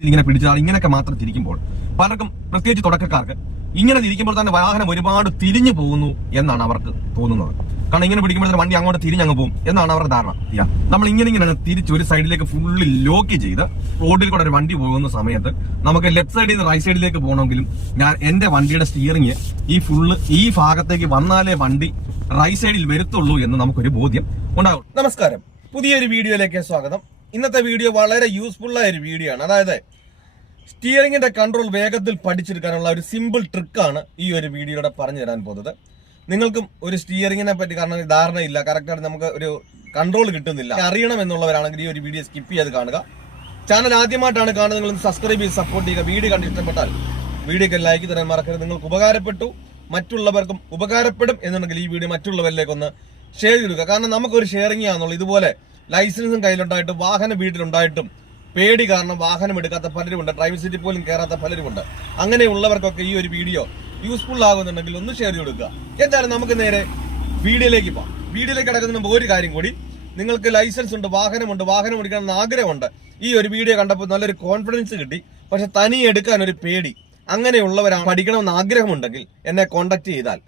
ഇങ്ങനെ പിടിച്ചാൽ ഇങ്ങനെയൊക്കെ മാത്രം തിരിക്കുമ്പോൾ പലർക്കും പ്രത്യേകിച്ച് തുടക്കക്കാർക്ക് ഇങ്ങനെ തിരിക്കുമ്പോൾ തന്നെ വാഹനം ഒരുപാട് തിരിഞ്ഞു പോകുന്നു എന്നാണ് അവർക്ക് തോന്നുന്നത്. കാരണം ഇങ്ങനെ പിടിക്കുമ്പോൾ വണ്ടി അങ്ങോട്ട് തിരിഞ്ഞങ്ങ് പോകും എന്നാണ് അവരുടെ ധാരണ. നമ്മൾ ഇങ്ങനെ ഇങ്ങനെ തിരിച്ച് ഒരു സൈഡിലേക്ക് ഫുള്ളി ലോക്ക് ചെയ്ത് റോഡിൽ കൂടെ ഒരു വണ്ടി പോകുന്ന സമയത്ത് നമുക്ക് ലെഫ്റ്റ് സൈഡിൽ നിന്ന് റൈറ്റ് സൈഡിലേക്ക് പോകണമെങ്കിലും ഞാൻ എന്റെ വണ്ടിയുടെ സ്റ്റിയറിങ് ഈ ഫുള്ള് ഈ ഭാഗത്തേക്ക് വന്നാലേ വണ്ടി റൈറ്റ് സൈഡിൽ വരുത്തുള്ളൂ എന്ന് നമുക്കൊരു ബോധ്യം ഉണ്ടാകും നമസ്കാരം. പുതിയൊരു വീഡിയോയിലേക്ക് സ്വാഗതം. ഇന്നത്തെ വീഡിയോ വളരെ യൂസ്ഫുൾ ആയ ഒരു വീഡിയോ ആണ്. അതായത് സ്റ്റിയറിംഗിന്റെ കൺട്രോൾ വേഗത്തിൽ പഠിച്ചെടുക്കാനുള്ള ഒരു സിമ്പിൾ ട്രിക്കാണ് ഈ ഒരു വീഡിയോയുടെ പറഞ്ഞു തരാൻ പോകുന്നത്. നിങ്ങൾക്കും ഒരു സ്റ്റിയറിംഗിനെ പറ്റി കാരണം ധാരണയില്ല. കറക്റ്റായിട്ട് നമുക്ക് ഒരു കൺട്രോൾ കിട്ടുന്നില്ല. അറിയണം എന്നുള്ളവരാണെങ്കിൽ ഈ ഒരു വീഡിയോ സ്കിപ്പ് ചെയ്ത് കാണുക. ചാനൽ ആദ്യമായിട്ടാണ് കാണുന്നത്. നിങ്ങൾ സബ്സ്ക്രൈബ് ചെയ്ത് സപ്പോർട്ട് ചെയ്യുക. വീഡിയോ കണ്ട് ഇഷ്ടപ്പെട്ടാൽ വീഡിയോക്ക് ലൈക്ക് തരാൻ മറക്കരുത്. നിങ്ങൾക്ക് ഉപകാരപ്പെട്ടു മറ്റുള്ളവർക്കും ഉപകാരപ്പെടും എന്നുണ്ടെങ്കിൽ ഈ വീഡിയോ മറ്റുള്ളവരിലേക്ക് ഒന്ന് ഷെയർ ചെയ്യുക കാരണം നമുക്കൊരു ഷെയറിംഗ് ആണെന്നുള്ളൂ ഇതുപോലെ ലൈസൻസും കയ്യിലുണ്ടായിട്ടും വാഹനം വീട്ടിലുണ്ടായിട്ടും പേടി കാരണം വാഹനം എടുക്കാത്ത പലരുമുണ്ട് ഡ്രൈവിംഗ് സീറ്റിൽ പോലും കയറാത്ത പലരുമുണ്ട്. അങ്ങനെയുള്ളവർക്കൊക്കെ ഈ ഒരു വീഡിയോ യൂസ്ഫുൾ ആകുന്നുണ്ടെങ്കിൽ ഒന്ന് ഷെയർ ചെയ്ത് കൊടുക്കുക. എന്തായാലും നമുക്ക് നേരെ വീഡിയോയിലേക്ക് പോകാം. വീഡിയോയിലേക്ക് കിടക്കുന്നതിന് മുമ്പ് ഒരു കാര്യം കൂടി. നിങ്ങൾക്ക് ലൈസൻസ് ഉണ്ട് വാഹനമുണ്ട് വാഹനം ഓടിക്കണം ആഗ്രഹമുണ്ട്. ഈ ഒരു വീഡിയോ കണ്ടപ്പോൾ നല്ലൊരു കോൺഫിഡൻസ് കിട്ടി. പക്ഷെ തനി എടുക്കാൻ ഒരു പേടി. അങ്ങനെയുള്ളവരാണ് പഠിക്കണമെന്ന് ആഗ്രഹമുണ്ടെങ്കിൽ എന്നെ കോൺടാക്ട് ചെയ്താൽ.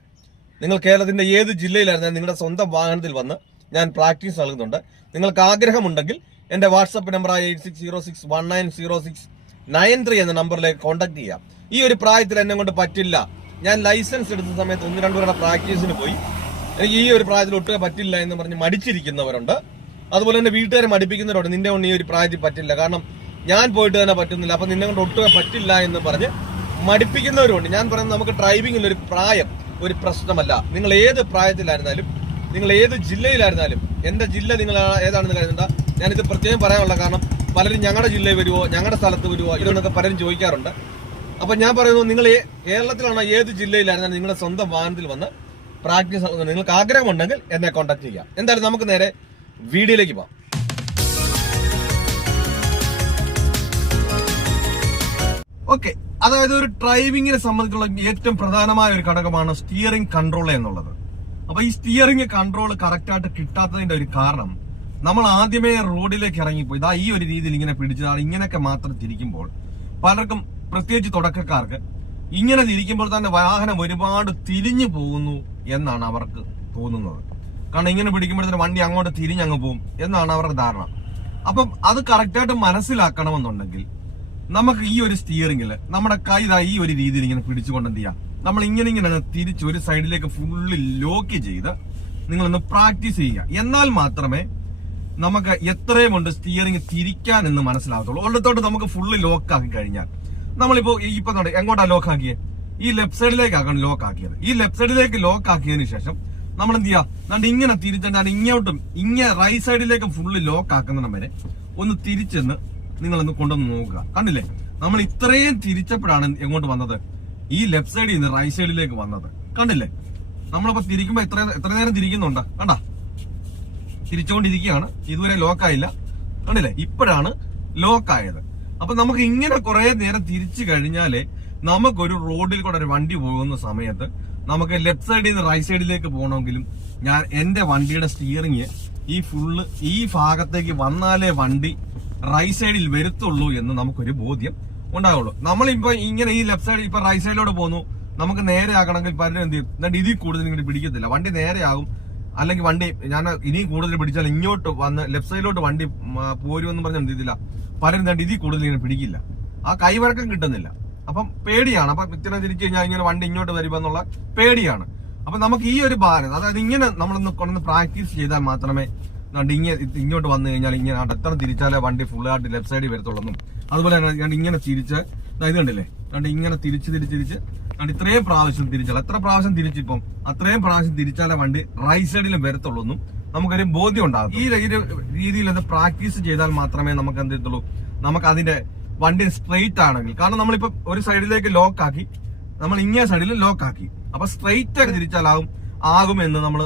നിങ്ങൾ കേരളത്തിന്റെ ഏത് ജില്ലയിലായിരുന്നാലും നിങ്ങളുടെ സ്വന്തം വാഹനത്തിൽ വന്ന് ഞാൻ പ്രാക്ടീസ് നൽകുന്നുണ്ട്. നിങ്ങൾക്ക് ആഗ്രഹമുണ്ടെങ്കിൽ എന്റെ വാട്സപ്പ് നമ്പറായ eight six zero six one nine zero six nine three എന്ന നമ്പറിലേക്ക് കോൺടാക്ട് ചെയ്യാം. ഈ ഒരു പ്രായത്തിൽ എന്നെ കൊണ്ട് പറ്റില്ല. ഞാൻ ലൈസൻസ് എടുത്ത സമയത്ത് ഒന്ന് രണ്ടു പേരുടെ പ്രാക്ടീസിന് പോയി. എനിക്ക് ഈ ഒരു പ്രായത്തിൽ ഒട്ടും പറ്റില്ല എന്ന് പറഞ്ഞ് മടിച്ചിരിക്കുന്നവരുണ്ട്. അതുപോലെ തന്നെ വീട്ടുകാരെ മടിപ്പിക്കുന്നവരുണ്ട്. നിന്റെ കൊണ്ട് ഈ ഒരു പ്രായത്തിൽ പറ്റില്ല. കാരണം ഞാൻ പോയിട്ട് തന്നെ പറ്റുന്നില്ല. അപ്പം നിന്നെ കൊണ്ട് ഒട്ടും പറ്റില്ല എന്ന് പറഞ്ഞ് മടിപ്പിക്കുന്നവരുണ്ട് ഞാൻ പറയുന്നത് നമുക്ക് ഡ്രൈവിംഗിൽ ഒരു പ്രായം ഒരു പ്രശ്നമല്ല. നിങ്ങൾ ഏത് പ്രായത്തിലായിരുന്നാലും നിങ്ങൾ ഏത് ജില്ലയിലായിരുന്നാലും എന്റെ ജില്ല നിങ്ങൾ ഏതാണെന്ന് കരുതണ്ട. ഞാനിത് പ്രത്യേകം പറയാനുള്ള കാരണം പലരും ഞങ്ങളുടെ ജില്ലയിൽ വരുമോ ഞങ്ങളുടെ സ്ഥലത്ത് വരുമോ ഇതൊന്നൊക്കെ പലരും ചോദിക്കാറുണ്ട്. അപ്പൊ ഞാൻ പറയുന്നു നിങ്ങൾ കേരളത്തിലാണോ ഏത് ജില്ലയിലായിരുന്നാലും നിങ്ങളുടെ സ്വന്തം വാഹനത്തിൽ വന്ന് പ്രാക്ടീസ് നിങ്ങൾക്ക് ആഗ്രഹമുണ്ടെങ്കിൽ എന്നെ കോൺടാക്ട് ചെയ്യാം എന്തായാലും നമുക്ക് നേരെ വീഡിയോയിലേക്ക് പോകാം. ഓക്കെ അതായത് ഒരു ഡ്രൈവിങ്ങിനെ സംബന്ധിച്ചുള്ള ഏറ്റവും പ്രധാനമായ ഒരു ഘടകമാണ് സ്റ്റിയറിംഗ് കൺട്രോൾ എന്നുള്ളത്. അപ്പൊ ഈ സ്റ്റിയറിംഗ് കൺട്രോൾ കറക്റ്റ് ആയിട്ട് കിട്ടാത്തതിന്റെ ഒരു കാരണം നമ്മൾ ആദ്യമേ റോഡിലേക്ക് ഇറങ്ങിപ്പോയി. ഇതാ ഈ ഒരു രീതിയിൽ ഇങ്ങനെ പിടിച്ചതാണ് ഇങ്ങനെയൊക്കെ മാത്രം തിരിക്കുമ്പോൾ പലർക്കും പ്രത്യേകിച്ച് തുടക്കക്കാർക്ക് ഇങ്ങനെ തിരിക്കുമ്പോൾ തന്നെ വാഹനം ഒരുപാട് തിരിഞ്ഞു പോകുന്നു എന്നാണ് അവർക്ക് തോന്നുന്നത്. കാരണം ഇങ്ങനെ പിടിക്കുമ്പോഴത്തേന് വണ്ടി അങ്ങോട്ട് തിരിഞ്ഞങ്ങ് പോകും എന്നാണ് അവരുടെ ധാരണ. അപ്പം അത് കറക്റ്റായിട്ട് മനസ്സിലാക്കണമെന്നുണ്ടെങ്കിൽ നമുക്ക് ഈ ഒരു സ്റ്റിയറിംഗിൽ നമ്മുടെ കൈ ഈ ഒരു രീതിയിൽ ഇങ്ങനെ പിടിച്ചുകൊണ്ട് എന്ത് ചെയ്യാം? നമ്മൾ ഇങ്ങനെ ഇങ്ങനെ തിരിച്ച് ഒരു സൈഡിലേക്ക് ഫുള്ളി ലോക്ക് ചെയ്ത് നിങ്ങളൊന്ന് പ്രാക്ടീസ് ചെയ്യുക. എന്നാൽ മാത്രമേ നമുക്ക് എത്രയും ഉണ്ട് സ്റ്റിയറിംഗ് തിരിക്കാൻ എന്ന് മനസ്സിലാവത്തുള്ളൂ. ഒരിടത്തോട്ട് നമുക്ക് ഫുള്ള് ലോക്ക് ആക്കി കഴിഞ്ഞാൽ നമ്മളിപ്പോ ഇപ്പൊ എങ്ങോട്ടാ ലോക്ക് ആക്കിയത് ഈ ലെഫ്റ്റ് സൈഡിലേക്കാണ് ലോക്ക് ആക്കിയത്. ഈ ലെഫ്റ്റ് സൈഡിലേക്ക് ലോക്ക് ആക്കിയതിന് ശേഷം നമ്മൾ എന്ത് ചെയ്യാ? നമ്മുടെ ഇങ്ങനെ തിരിച്ചിട്ടാണ് ഇങ്ങോട്ടും ഇങ്ങനെ റൈറ്റ് സൈഡിലേക്ക് ഫുള്ള് ലോക്ക് ആക്കുന്നിടം വരെ ഒന്ന് തിരിച്ചെന്ന് നിങ്ങളൊന്ന് കൊണ്ടുവന്ന് നോക്കുക. കണ്ടില്ലേ? നമ്മൾ ഇത്രയും തിരിച്ചപ്പോഴാണ് എങ്ങോട്ട് വന്നത്? ഈ ലെഫ്റ്റ് സൈഡിൽ നിന്ന് റൈറ്റ് സൈഡിലേക്ക് വന്നത്. കണ്ടില്ലേ? നമ്മളിപ്പോ തിരിക്കുമ്പോ എത്ര എത്ര നേരം തിരിക്കുന്നുണ്ട്? കണ്ടാ? തിരിച്ചുകൊണ്ടിരിക്കുകയാണ് ഇതുവരെ ലോക്ക് ആയില്ല. കണ്ടില്ലേ? ഇപ്പോഴാണ് ലോക്ക് ലോക്കായത് അപ്പൊ നമുക്ക് ഇങ്ങനെ കുറെ നേരം തിരിച്ചു കഴിഞ്ഞാലേ നമുക്കൊരു റോഡിൽ കൂടെ ഒരു വണ്ടി പോകുന്ന സമയത്ത് നമുക്ക് ലെഫ്റ്റ് സൈഡിൽ നിന്ന് റൈറ്റ് സൈഡിലേക്ക് പോകണമെങ്കിലും ഞാൻ എന്റെ വണ്ടിയുടെ സ്റ്റിയറിങ് ഈ ഫുള്ള് ഈ ഭാഗത്തേക്ക് വന്നാലേ വണ്ടി റൈറ്റ് സൈഡിൽ വരുത്തുള്ളൂ എന്ന് നമുക്കൊരു ബോധ്യം ഉണ്ടാവുള്ളൂ. നമ്മളിപ്പോ ഇങ്ങനെ ഈ ലെഫ്റ്റ് സൈഡിൽ ഇപ്പൊ റൈറ്റ് സൈഡിലോട്ട് പോകുന്നു നമുക്ക് നേരെ ആകണമെങ്കിൽ പലരും എന്ത് ചെയ്യും? എന്നിട്ട് ഇതിൽ കൂടുതൽ ഇങ്ങോട്ട് പിടിക്കത്തില്ല. വണ്ടി ആകും. അല്ലെങ്കിൽ വണ്ടി ഞാൻ ഇനി കൂടുതൽ പിടിച്ചാൽ ഇങ്ങോട്ട് വന്ന് ലെഫ്റ്റ് സൈഡിലോട്ട് വണ്ടി പോരുമെന്ന് പറഞ്ഞ് എന്ത് ചെയ്തില്ല പലരും രണ്ട് ഇതിൽ കൂടുതൽ ഇങ്ങനെ പിടിക്കില്ല. ആ കൈവരക്കം കിട്ടുന്നില്ല. അപ്പം പേടിയാണ്. അപ്പം ഇത്തരം തിരിച്ചു കഴിഞ്ഞാൽ ഇങ്ങനെ വണ്ടി ഇങ്ങോട്ട് വരുമെന്നുള്ള പേടിയാണ്. അപ്പൊ നമുക്ക് ഈ ഒരു ബാലൻസ് അതായത് ഇങ്ങനെ നമ്മളൊന്ന് കൊണ്ടൊന്ന് പ്രാക്ടീസ് ചെയ്താൽ മാത്രമേ ദാണ്ട് ഇങ്ങനെ ഇങ്ങോട്ട് വന്നു കഴിഞ്ഞാൽ ഇങ്ങനെ അടുത്തണം തിരിച്ചാലേ വണ്ടി ഫുൾ ലെഫ്റ്റ് സൈഡിൽ വരത്തുള്ളൂ അതുപോലെ ഞാൻ ഇങ്ങനെ തിരിച്ച് ഇത് കണ്ടില്ലേ? അതുകൊണ്ട് ഇങ്ങനെ തിരിച്ച് തിരിച്ച് ദാണ്ട് ഇത്രയും പ്രാവശ്യം തിരിച്ചാൽ എത്ര പ്രാവശ്യം തിരിച്ചിപ്പം? അത്രയും പ്രാവശ്യം തിരിച്ചാലേ വണ്ടി റൈറ്റ് സൈഡിലും വരത്തുള്ളൂ നമുക്കൊരു ബോധ്യം ഉണ്ടാകും ഈ രീതിയിൽ അത് പ്രാക്ടീസ് ചെയ്താൽ മാത്രമേ നമുക്ക് എന്ത് ചെയ്യത്തുള്ളൂ നമുക്ക് അതിന്റെ വണ്ടി സ്ട്രെയിറ്റ് ആണെങ്കിൽ കാരണം നമ്മളിപ്പോ ഒരു സൈഡിലേക്ക് ലോക്ക് ആക്കി നമ്മൾ ഇങ്ങേ സൈഡിൽ ലോക്ക് ആക്കി. അപ്പൊ സ്ട്രെയിറ്റ് ആയിട്ട് തിരിച്ചാലാകും ആകുമെന്ന് നമ്മൾ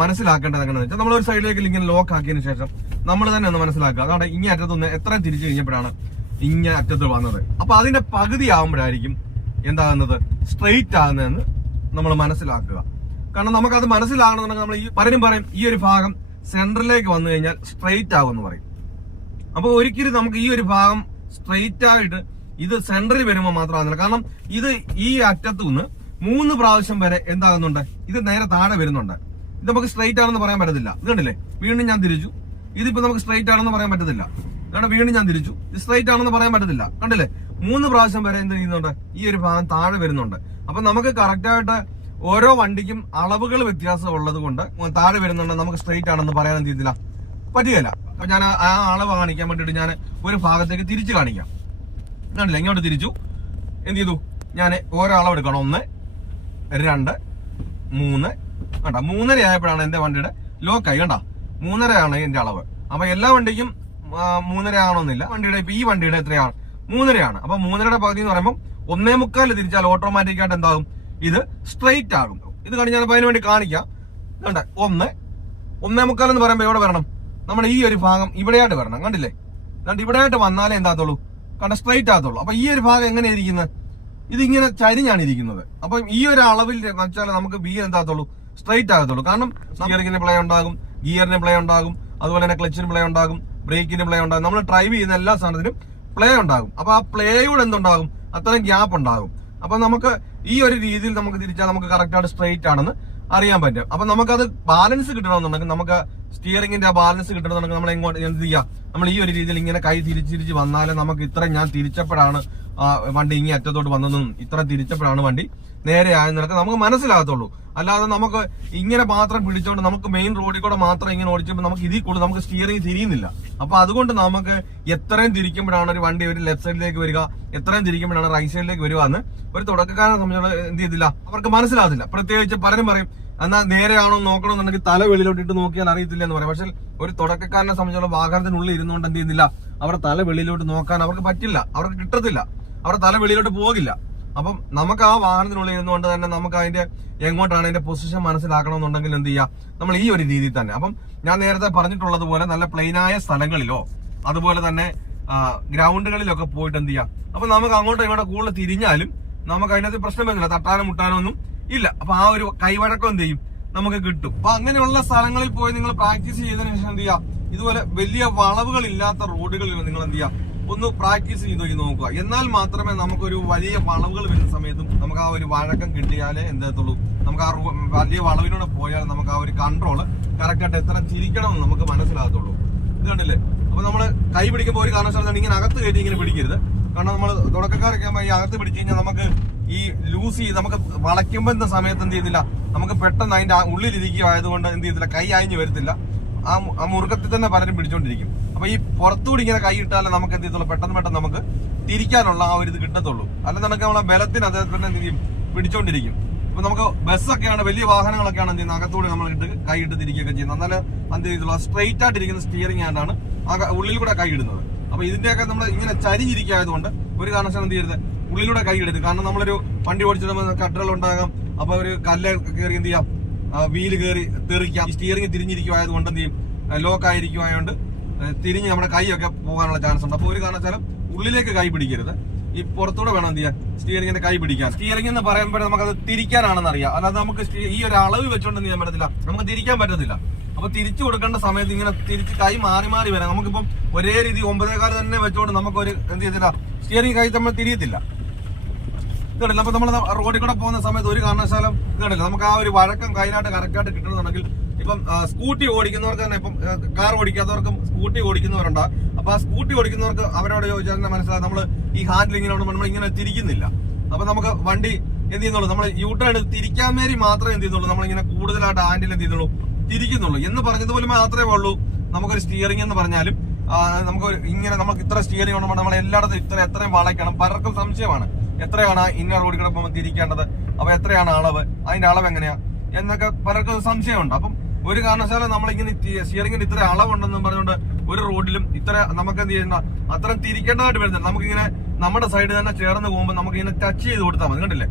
മനസ്സിലാക്കേണ്ടത് എങ്ങനെയാണെന്ന് വെച്ചാൽ നമ്മൾ ഒരു സൈഡിലേക്ക് ഇങ്ങനെ ലോക്ക് ആക്കിയതിന് ശേഷം നമ്മൾ തന്നെ ഒന്ന് മനസ്സിലാക്കുക. അതാണ് അറ്റത്ത് അറ്റത്തുനിന്ന് എത്ര തിരിച്ചു കഴിഞ്ഞപ്പോഴാണ് ഇങ്ങനെ അറ്റത്ത് വന്നത്. അപ്പൊ അതിന്റെ പകുതി ആകുമ്പോഴായിരിക്കും എന്താകുന്നത്? സ്ട്രെയിറ്റ് ആകുന്നതെന്ന് നമ്മൾ മനസ്സിലാക്കുക. കാരണം നമുക്കത് മനസ്സിലാകണമെന്നുണ്ടെങ്കിൽ നമ്മൾ ഈ പലരും പറയും ഈ ഒരു ഭാഗം സെന്ററിലേക്ക് വന്നു കഴിഞ്ഞാൽ സ്ട്രെയിറ്റ് ആകുമെന്ന് പറയും. അപ്പൊ ഒരിക്കലും നമുക്ക് ഈ ഒരു ഭാഗം സ്ട്രെയിറ്റ് ആയിട്ട് ഇത് സെന്ററിൽ വരുമ്പോൾ മാത്രമാകുന്നില്ല. കാരണം ഇത് ഈ അറ്റത്തു നിന്ന് മൂന്ന് പ്രാവശ്യം വരെ എന്താകുന്നുണ്ട്? ഇത് നേരെ താഴെ വരുന്നുണ്ട്. ഇത് നമുക്ക് സ്ട്രൈറ്റ് ആണെന്ന് പറയാൻ പറ്റത്തില്ല. ഇത് കണ്ടില്ലേ? വീണ്ടും ഞാൻ തിരിച്ചു. ഇതിപ്പോ നമുക്ക് സ്ട്രൈറ്റ് ആണെന്ന് പറയാൻ പറ്റത്തില്ല. കാരണം വീണ്ടും ഞാൻ തിരിച്ചു. ഇത് സ്ട്രൈറ്റ് ആണെന്ന് പറയാൻ പറ്റത്തില്ല. കണ്ടില്ലേ? മൂന്ന് പ്രാവശ്യം വരെ എന്ത് ചെയ്യുന്നുണ്ട്? ഈ ഒരു ഭാഗം താഴെ വരുന്നുണ്ട്. അപ്പൊ നമുക്ക് കറക്റ്റായിട്ട് ഓരോ വണ്ടിക്കും അളവുകൾ വ്യത്യാസം ഉള്ളത് കൊണ്ട് താഴെ വരുന്നുണ്ട്. നമുക്ക് സ്ട്രൈറ്റ് ആണെന്ന് പറയാൻ എന്ത് ചെയ്തില്ല പറ്റുകയില്ല. അപ്പൊ ഞാൻ ആ- അളവ് കാണിക്കാൻ വേണ്ടിയിട്ട് ഞാൻ ഒരു ഭാഗത്തേക്ക് തിരിച്ചു കാണിക്കാം. കണ്ടില്ല? ഇങ്ങോട്ട് തിരിച്ചു. എന്ത് ചെയ്തു? ഞാൻ ഓരോ അളവ് എടുക്കണം. ഒന്ന് രണ്ട് മൂന്ന് കണ്ട? മൂന്നര ആയപ്പോഴാണ് എന്റെ വണ്ടിയുടെ ലോക്കായി കണ്ട? ആണ് എന്റെ അളവ്. അപ്പൊ എല്ലാ വണ്ടിക്കും മൂന്നര ആണോന്നില്ല വണ്ടിയുടെ ഈ വണ്ടിയുടെ എത്രയാണ്? മൂന്നരയാണ്. അപ്പൊ മൂന്നരയുടെ പകുതി എന്ന് പറയുമ്പോൾ ഒന്നേ മുക്കാൽ തിരിച്ചാൽ ഓട്ടോമാറ്റിക് ആയിട്ട് എന്താകും? ഇത് സ്ട്രെയിറ്റ് ആകും. ഇത് കണ്ട് ഞാൻ അതിന് വേണ്ടി കാണിക്കാം. കണ്ട? ഒന്ന് ഒന്നേ മുക്കാൽ എന്ന് പറയുമ്പോൾ എവിടെ വരണം? നമ്മുടെ ഈ ഒരു ഭാഗം ഇവിടെയായിട്ട് വരണം. കണ്ടില്ലേ? കണ്ട് ഇവിടെയായിട്ട് വന്നാലേ എന്താകത്തുള്ളൂ? കണ്ട? സ്ട്രെയിറ്റ് ആകത്തുള്ളൂ. അപ്പൊ ഈ ഒരു ഭാഗം എങ്ങനെയായിരിക്കുന്നത് ഇതിങ്ങനെ ചരിഞ്ഞാണ് ഇരിക്കുന്നത്. അപ്പം ഈ ഒരു അളവിൽ വെച്ചാൽ നമുക്ക് ബി എന്താകത്തുള്ളൂ? സ്ട്രെയിറ്റ് ആകത്തുള്ളൂ. കാരണം സ്റ്റിയറിംഗിന് പ്ലേ ഉണ്ടാകും ഗിയറിന് പ്ലേ ഉണ്ടാകും അതുപോലെ തന്നെ ക്ലച്ചിന് പ്ലേ ഉണ്ടാകും ബ്രേക്കിന് പ്ലേ ഉണ്ടാകും. നമ്മൾ ഡ്രൈവ് ചെയ്യുന്ന എല്ലാ സാധനത്തിനും പ്ലേ ഉണ്ടാകും. അപ്പൊ ആ പ്ലേയോട് എന്തുണ്ടാകും? അത്രയും ഗ്യാപ്പ് ഉണ്ടാകും. അപ്പൊ നമുക്ക് ഈ ഒരു രീതിയിൽ നമുക്ക് തിരിച്ചാൽ നമുക്ക് കറക്റ്റായിട്ട് സ്ട്രെയിറ്റ് ആണെന്ന് അറിയാൻ പറ്റും. അപ്പൊ നമുക്കത് ബാലൻസ് കിട്ടണമെന്നുണ്ടെങ്കിൽ നമുക്ക് സ്റ്റിയറിംഗിന്റെ ആ ബാലൻസ് കിട്ടണമെന്നുണ്ടെങ്കിൽ നമ്മൾ എങ്ങോട്ട് എന്ത് ചെയ്യാം? നമ്മൾ ഈ ഒരു രീതിയിൽ ഇങ്ങനെ കൈ തിരിച്ചിരിച്ച് വന്നാലും വന്നാലേ നമുക്ക് ഇത്രയും ഞാൻ തിരിച്ചപ്പോഴാണ് ആ വണ്ടി ഇങ്ങനെ അറ്റത്തോട്ട് വന്നതെന്നും ഇത്ര തിരിച്ചപ്പോഴാണ് വണ്ടി നേരെ ആയെന്നൊക്കെ നമുക്ക് മനസ്സിലാകത്തുള്ളൂ. അല്ലാതെ നമുക്ക് ഇങ്ങനെ മാത്രം പിടിച്ചോണ്ട് നമുക്ക് മെയിൻ റോഡിൽ കൂടെ മാത്രം ഇങ്ങനെ ഓടിച്ചപ്പോൾ നമുക്ക് ഇതിൽ കൂടുതൽ നമുക്ക് സ്റ്റിയറിംഗ് തിരിയുന്നില്ല. അപ്പൊ അതുകൊണ്ട് നമുക്ക് എത്രയും തിരിക്കുമ്പോഴാണ് ഒരു വണ്ടി ഒരു ലെഫ്റ്റ് സൈഡിലേക്ക് വരിക എത്രയും തിരിക്കുമ്പോഴാണ് റൈറ്റ് സൈഡിലേക്ക് വരിക എന്ന് ഒരു തുടക്കക്കാരനെ സംബന്ധിച്ചോളം എന്ത് ചെയ്തില്ല അവർക്ക് മനസ്സിലാകത്തില്ല. പ്രത്യേകിച്ച് പലരും പറയും എന്നാൽ നേരെയാണോ നോക്കണമെന്നുണ്ടെങ്കിൽ തല വെളിയിലോട്ടിട്ട് നോക്കിയാൽ അറിയത്തില്ല എന്ന് പറയാം. പക്ഷെ ഒരു തുടക്കക്കാരനെ സംബന്ധിച്ചോളം വാഹനത്തിനുള്ളിൽ ഇരുന്നുകൊണ്ട് എന്ത് ചെയ്യുന്നില്ല അവരുടെ തല വെളിയിലോട്ട് നോക്കാൻ അവർക്ക് പറ്റില്ല അവർക്ക് കിട്ടത്തില്ല. അവരുടെ തല വെളിയിലോട്ട് പോകില്ല. അപ്പം നമുക്ക് ആ വാഹനത്തിനുള്ളിൽ ഇരുന്നുകൊണ്ട് തന്നെ നമുക്ക് അതിന്റെ എങ്ങോട്ടാണ് അതിന്റെ പൊസിഷൻ മനസ്സിലാക്കണമെന്നുണ്ടെങ്കിൽ എന്ത് ചെയ്യാം? നമ്മൾ ഈ ഒരു രീതിയിൽ തന്നെ. അപ്പം ഞാൻ നേരത്തെ പറഞ്ഞിട്ടുള്ളതുപോലെ നല്ല പ്ലെയിനായ സ്ഥലങ്ങളിലോ അതുപോലെ തന്നെ ഗ്രൗണ്ടുകളിലൊക്കെ പോയിട്ട് എന്ത് ചെയ്യാം? അപ്പൊ നമുക്ക് അങ്ങോട്ടും ഇങ്ങോട്ടും കൂടുതൽ തിരിഞ്ഞാലും നമുക്ക് അതിനകത്ത് പ്രശ്നം വരുന്നില്ല. തട്ടാനോ മുട്ടാനോ ഒന്നും ഇല്ല. അപ്പൊ ആ ഒരു കൈവഴക്കം എന്ത് ചെയ്യും? നമുക്ക് കിട്ടും. അപ്പൊ അങ്ങനെയുള്ള സ്ഥലങ്ങളിൽ പോയി നിങ്ങൾ പ്രാക്ടീസ് ചെയ്തതിനു ശേഷം എന്ത് ചെയ്യാം? ഇതുപോലെ വലിയ വളവുകളില്ലാത്ത റോഡുകളിൽ നിങ്ങൾ എന്ത് ചെയ്യാം? ഒന്ന് പ്രാക്ടീസ് ചെയ്ത് നോക്കി നോക്കുക. എന്നാൽ മാത്രമേ നമുക്കൊരു വലിയ വളവുകൾ വരുന്ന സമയത്തും നമുക്ക് ആ ഒരു വഴക്കം കിട്ടിയാലേ എന്തെത്തുള്ളൂ നമുക്ക് ആ വലിയ വളവിലൂടെ പോയാൽ നമുക്ക് ആ ഒരു കൺട്രോൾ കറക്റ്റായിട്ട് എത്ര തിരിക്കണം എന്ന് നമുക്ക് മനസ്സിലാകത്തുള്ളൂ. ഇത് കണ്ടില്ലേ? അപ്പൊ നമ്മൾ കൈ പിടിക്കുമ്പോൾ ഒരു കാരണവശാലും ഇങ്ങനെ അകത്ത് കയറ്റി ഇങ്ങനെ പിടിക്കരുത്. കാരണം നമ്മൾ തുടക്കക്കാരൊക്കെ ഈ അകത്ത് പിടിച്ചു കഴിഞ്ഞാൽ നമുക്ക് ഈ ലൂസ് ചെയ്ത് നമുക്ക് വളയ്ക്കുമ്പോൾ എന്ന സമയത്ത് എന്ത് ചെയ്യുന്നില്ല നമുക്ക് പെട്ടെന്ന് അതിന്റെ ഉള്ളിലിരിക്കുക ആയതുകൊണ്ട് എന്ത് ചെയ്തില്ല കൈ അയഞ്ഞു വരത്തില്ല. ആ മുറുക്കത്തിൽ തന്നെ പലരും പിടിച്ചോണ്ടിരിക്കും. അപ്പൊ ഈ പുറത്തുകൂടി ഇങ്ങനെ കൈ ഇട്ടാലേ നമുക്ക് എന്ത് ചെയ്യത്തുള്ളൂ? പെട്ടെന്ന് പെട്ടെന്ന് നമുക്ക് തിരിക്കാനുള്ള ആ ഒരു ഇത് കിട്ടത്തുള്ളൂ. അല്ലെന്നുണ്ടെങ്കിൽ നമ്മളെ ബലത്തിന് അദ്ദേഹത്തിന് എന്ത് ചെയ്യും? പിടിച്ചോണ്ടിരിക്കും. ഇപ്പൊ നമുക്ക് ബസ്സൊക്കെയാണ് വലിയ വാഹനങ്ങളൊക്കെയാണ് എന്ത് ചെയ്യുന്നത്? അകത്തൂടെ നമ്മൾ ഇട്ട് കൈ ഇട്ട് തിരിക്കുകയൊക്കെ ചെയ്യുന്നത്. എന്നാൽ എന്ത് ചെയ്തുള്ളൂ സ്ട്രെയിറ്റ് ആയിട്ടിരിക്കുന്ന സ്റ്റിയറിംഗ് ആയിട്ടാണ് ഉള്ളിൽ കൂടെ കൈ ഇടുന്നത്. അപ്പൊ ഇതിന്റെയൊക്കെ നമ്മൾ ഇങ്ങനെ ചരിഞ്ഞിരിക്കായതുകൊണ്ട് ഒരു കാരണവശാലും എന്ത് ചെയ്യരുത്? ഉള്ളിലൂടെ കൈ ഇടരുത്. കാരണം നമ്മളൊരു വണ്ടി ഓടിച്ചിട്ട് കട്ടറുകൾ ഉണ്ടാകാം. അപ്പൊ ഒരു കല്ല് കയറി എന്ത് ചെയ്യാം? വീൽ കയറി തെറിക്കാം. സ്റ്റിയറിംഗ് തിരിഞ്ഞിരിക്കുവായതുകൊണ്ട് എന്ത് ചെയ്യും? ലോക്ക് ആയിരിക്കുവായതുകൊണ്ട് തിരിഞ്ഞ് നമ്മുടെ കൈയൊക്കെ പോകാനുള്ള ചാൻസ് ഉണ്ട്. അപ്പോൾ ഒരു കാരണവശാലും ഉള്ളിലേക്ക് കൈ പിടിക്കരുത്. ഈ പുറത്തൂടെ വേണം എന്ത് ചെയ്യാൻ? സ്റ്റിയറിംഗിന്റെ കൈ പിടിക്കാൻ. സ്റ്റിയറിംഗ് എന്ന് പറയുമ്പോൾ നമുക്കത് തിരിക്കാനാണെന്ന് അറിയാം. അല്ലാതെ നമുക്ക് ഈ ഒരു അളവ് വെച്ചോണ്ട് ചെയ്യാൻ പറ്റത്തില്ല. നമുക്ക് തിരിക്കാൻ പറ്റത്തില്ല. അപ്പൊ തിരിച്ചു കൊടുക്കേണ്ട സമയത്ത് ഇങ്ങനെ തിരിച്ച് കൈ മാറി മാറി വരാം. നമുക്കിപ്പം ഒരേ രീതി ഒമ്പതേകാൽ തന്നെ വെച്ചോണ്ട് നമുക്കൊരു എന്ത് ചെയ്തില്ല സ്റ്റിയറിംഗ് കൈ നമ്മൾ തിരിയത്തില്ല. ഇതല്ല അപ്പൊ നമ്മൾ റോഡിൽ കൂടെ പോകുന്ന സമയത്ത് ഒരു കാരണവശാലും ഇതല്ല നമുക്ക് ആ ഒരു വഴക്കം കൈനായിട്ട് കറക്റ്റായിട്ട് കിട്ടണമെന്നുണ്ടെങ്കിൽ ഇപ്പം സ്കൂട്ടി ഓടിക്കുന്നവർക്ക് തന്നെ ഇപ്പം കാർ ഓടിക്കാത്തവർക്കും സ്കൂട്ടി ഓടിക്കുന്നവരുണ്ട്. അപ്പൊ ആ സ്കൂട്ടി ഓടിക്കുന്നവർക്ക് അവരോട് ചോദിച്ചാൽ തന്നെ മനസ്സിലാകും നമ്മൾ ഈ ഹാൻഡിലിങ്ങിനോട് നമ്മൾ ഇങ്ങനെ തിരിക്കുന്നില്ല. അപ്പൊ നമുക്ക് വണ്ടി എന്ത് ചെയ്യുന്നുള്ളൂ നമ്മൾ യൂ ടേൺ തിരിക്കാൻ വേണ്ടി മാത്രമേ എന്ത് ചെയ്യുന്നുള്ളൂ നമ്മളിങ്ങനെ കൂടുതലായിട്ട് ഹാൻഡിൽ എന്ത് ചെയ്യുന്നുള്ളൂ തിരിക്കുന്നുള്ളൂ. എന്ന് പറഞ്ഞതുപോലെ മാത്രമേ ഉള്ളൂ. നമുക്കൊരു സ്റ്റിയറിംഗ് എന്ന് പറഞ്ഞാലും നമുക്ക് ഇങ്ങനെ നമുക്ക് ഇത്ര സ്റ്റിയറിംഗ് ഉണ്ടോ നമ്മൾ എല്ലായിടത്തും ഇത്ര എത്രയും വളയ്ക്കണം. പലർക്കും സംശയമാണ്. എത്രയാണ് ഇന്നർ റോഡിൽ കൂടെ പോകുമ്പോൾ തിരിക്കേണ്ടത്? അപ്പൊ എത്രയാണ് അളവ്? അതിന്റെ അളവ് എങ്ങനെയാ? എന്നൊക്കെ പലർക്കും സംശയമുണ്ട്. അപ്പം ഒരു കാരണവശാലും നമ്മളിങ്ങനെ സ്റ്റിയറിംഗിന് ഇത്ര അളവുണ്ടെന്നും പറഞ്ഞുകൊണ്ട് ഒരു റോഡിലും ഇത്ര നമുക്ക് എന്ത് ചെയ്യുന്ന അത്ര തിരിക്കേണ്ടതായിട്ട് വരുന്നില്ല. നമുക്കിങ്ങനെ നമ്മുടെ സൈഡ് തന്നെ ചേർന്ന് പോകുമ്പോൾ നമുക്ക് ഇങ്ങനെ ടച്ച് ചെയ്ത് കൊടുത്താൽ മതി. കണ്ടില്ലേ?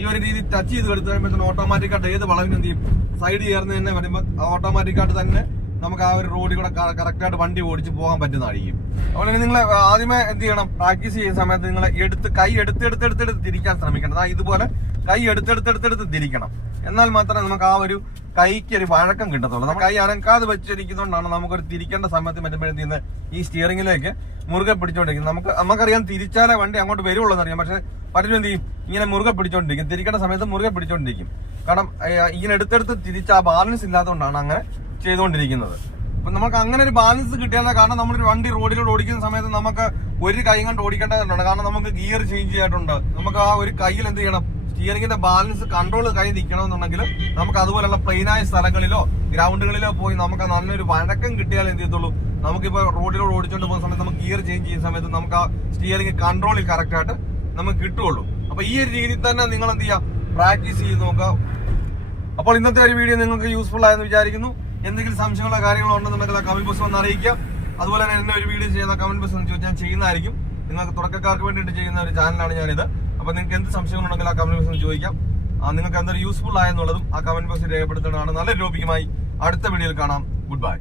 ഈ ഒരു രീതി ടച്ച് ചെയ്ത് കൊടുത്തു കഴിയുമ്പോൾ ഓട്ടോമാറ്റിക്കായിട്ട് ഏത് വളവിനും എന്ത് ചെയ്യും? സൈഡ് ചേർന്ന് തന്നെ വരുമ്പോൾ ഓട്ടോമാറ്റിക്കായിട്ട് തന്നെ നമുക്ക് ആ ഒരു റോഡിൽ കൂടെ കറക്റ്റായിട്ട് വണ്ടി ഓടിച്ച് പോകാൻ പറ്റുന്നതായിരിക്കും അതുപോലെ നിങ്ങൾ ആദ്യമേ എന്ത് ചെയ്യണം? പ്രാക്ടീസ് ചെയ്യുന്ന സമയത്ത് നിങ്ങൾ എടുത്ത് കൈ എടുത്ത് എടുത്ത് എടുത്ത് എടുത്ത് തിരിക്കാൻ ശ്രമിക്കണം. അതായത് ഇതുപോലെ കൈ എടുത്തെടുത്തെടുത്തെടുത്ത് എടുത്ത് എടുത്ത് എടുത്ത് തിരിക്കണം. എന്നാൽ മാത്രമേ നമുക്ക് ആ ഒരു കൈക്ക് ഒരു വഴക്കം കിട്ടത്തുള്ളൂ. നമ്മൾ കൈ അനക്കാതെ വെച്ചിരിക്കുന്നതുകൊണ്ടാണ് നമുക്കൊരു തിരിക്കേണ്ട സമയത്ത് മറ്റുമ്പോഴത്തേന്ന് ഈ സ്റ്റിയറിംഗിലേക്ക് മുറുകെ പിടിച്ചോണ്ടിരിക്കുന്നത്. നമുക്ക് നമുക്കറിയാം തിരിച്ചാലേ വണ്ടി അങ്ങോട്ട് വരുള്ളൂ എന്നറിയാം പക്ഷെ പലരും എന്ത് ചെയ്യും? ഇങ്ങനെ മുറുകെ പിടിച്ചോണ്ടിരിക്കും. തിരിക്കേണ്ട സമയത്ത് മുറുകെ പിടിച്ചോണ്ടിരിക്കും. കാരണം ഇങ്ങനെ എടുത്തെടുത്ത് തിരിച്ച് ആ ബാലൻസ് ഇല്ലാത്തതുകൊണ്ടാണ് അങ്ങനെ ചെയ്തുകൊണ്ടിരിക്കുന്നത്. അപ്പൊ നമുക്ക് അങ്ങനെ ഒരു ബാലൻസ് കിട്ടിയാൽ കാരണം നമ്മളൊരു വണ്ടി റോഡിലൂടെ ഓടിക്കുന്ന സമയത്ത് നമുക്ക് ഒരു കൈ കൊണ്ട് ഓടിക്കേണ്ടതുണ്ട്. കാരണം നമുക്ക് ഗിയർ ചേഞ്ച് ചെയ്തിട്ടുണ്ട് നമുക്ക് ആ ഒരു കയ്യിൽ എന്ത് ചെയ്യണം? സ്റ്റിയറിംഗിന്റെ ബാലൻസ് കൺട്രോൾ കൈ നിൽക്കണമെന്നുണ്ടെങ്കിൽ നമുക്ക് അതുപോലെയുള്ള പ്ലെയിനായ സ്ഥലങ്ങളിലോ ഗ്രൗണ്ടുകളിലോ പോയി നമുക്ക് നല്ലൊരു വഴക്കം കിട്ടിയാൽ എന്ത് ചെയ്യത്തുള്ളൂ? നമുക്കിപ്പോ റോഡിലൂടെ ഓടിച്ചോണ്ട് പോകുന്ന സമയത്ത് നമുക്ക് ഗിയർ ചേഞ്ച് ചെയ്യുന്ന സമയത്ത് നമുക്ക് ആ സ്റ്റിയറിംഗ് കൺട്രോളിൽ കറക്റ്റ് ആയിട്ട് നമുക്ക് കിട്ടുള്ളൂ അപ്പോൾ ഈ ഒരു രീതിയിൽ തന്നെ നിങ്ങൾ എന്ത് ചെയ്യാം? പ്രാക്ടീസ് ചെയ്ത് നോക്കുക. അപ്പോൾ ഇന്നത്തെ ഒരു വീഡിയോ നിങ്ങൾക്ക് യൂസ്ഫുൾ ആയെന്ന് വിചാരിക്കുന്നു. എന്തെങ്കിലും സംശയങ്ങളോ കാര്യങ്ങളോ ഉണ്ടെന്നുണ്ടെങ്കിൽ കമന്റ് ബോക്സ് ഒന്ന് അറിയിക്കുക. അതുപോലെ തന്നെ എന്നെ ഒരു വീഡിയോ ചെയ്യുന്ന കമന്റ് ബോക്സ് ഒന്ന് ചോദിച്ചാൽ ചെയ്യുന്നതായിരിക്കും. നിങ്ങൾക്ക് തുടക്കക്കാർക്ക് വേണ്ടിയിട്ട് ചെയ്യുന്ന ഒരു ചാനലാണ് ഞാനിത്. അപ്പൊ നിങ്ങൾക്ക് എന്ത് സംശയങ്ങളുണ്ടെങ്കിൽ ആ കമന്റ് ബോക്സിൽ ചോദിക്കാം. നിങ്ങൾക്ക് എന്തൊരു യൂസ്ഫുൾ ആയെന്നുള്ളതും ആ കമന്റ് ബോക്സിൽ രേഖപ്പെടുത്തുന്നതാണ്. നല്ലൊരു ടോപ്പിക്കുമായി അടുത്ത വീഡിയോയിൽ കാണാം. Good bye